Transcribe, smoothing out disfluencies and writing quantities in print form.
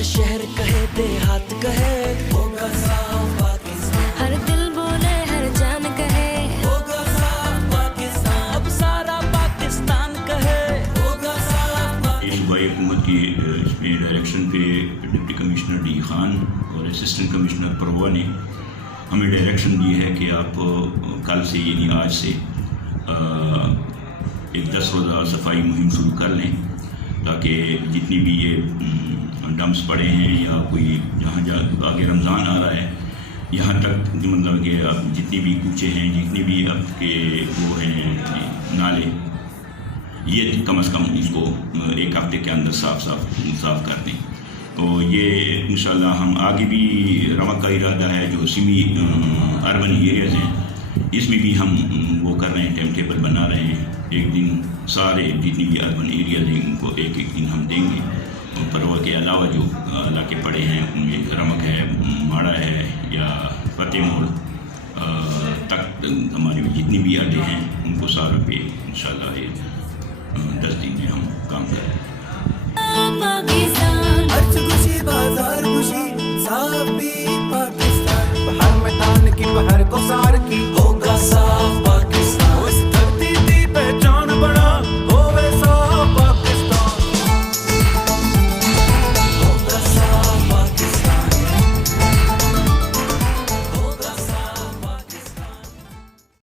ہر شہر کہے دیہات کہے ہوگا صاف پاکستان، ہر دل بولے ہر جان کہے ہوگا صاف پاکستان، اب سارا پاکستان کہے ہوگا صاف پاکستان۔ صوبائی حکومت کی اس میں ڈائریکشن پہ ڈپٹی کمشنر ڈی خان اور اسسٹنٹ کمشنر پروا نے ہمیں ڈائریکشن دی ہے کہ آپ کل سے یعنی آج سے ایک 10 روزہ صفائی مہم شروع کر لیں، تاکہ جتنی بھی یہ ڈمپس پڑے ہیں یا کوئی جہاں آگے رمضان آ رہا ہے یہاں تک مطلب کہ جتنی بھی کوچے ہیں، جتنی بھی اب کے وہ ہیں نالے، یہ کم از کم اس کو ایک ہفتے کے اندر صاف کر دیں۔ تو یہ انشاءاللہ ہم آگے بھی رمق کا ارادہ ہے جو سیمی اربن ایریاز ہیں اس میں بھی ہم وہ کر رہے ہیں، ٹائم ٹیبل بنا رہے ہیں۔ ایک دن سارے جتنی بھی اربن ایریاز ہیں ان کو ایک دن ہم دیں گے، اور پروا کے علاوہ جو علاقے پڑے ہیں ان میں رمق ہے، ماڑا ہے یا فتح موڑ تک ہماری جتنی بھی اڈے ہیں ان کو سارے پہ انشاءاللہ 10 دن میں ہم کام کریں۔ پاکستان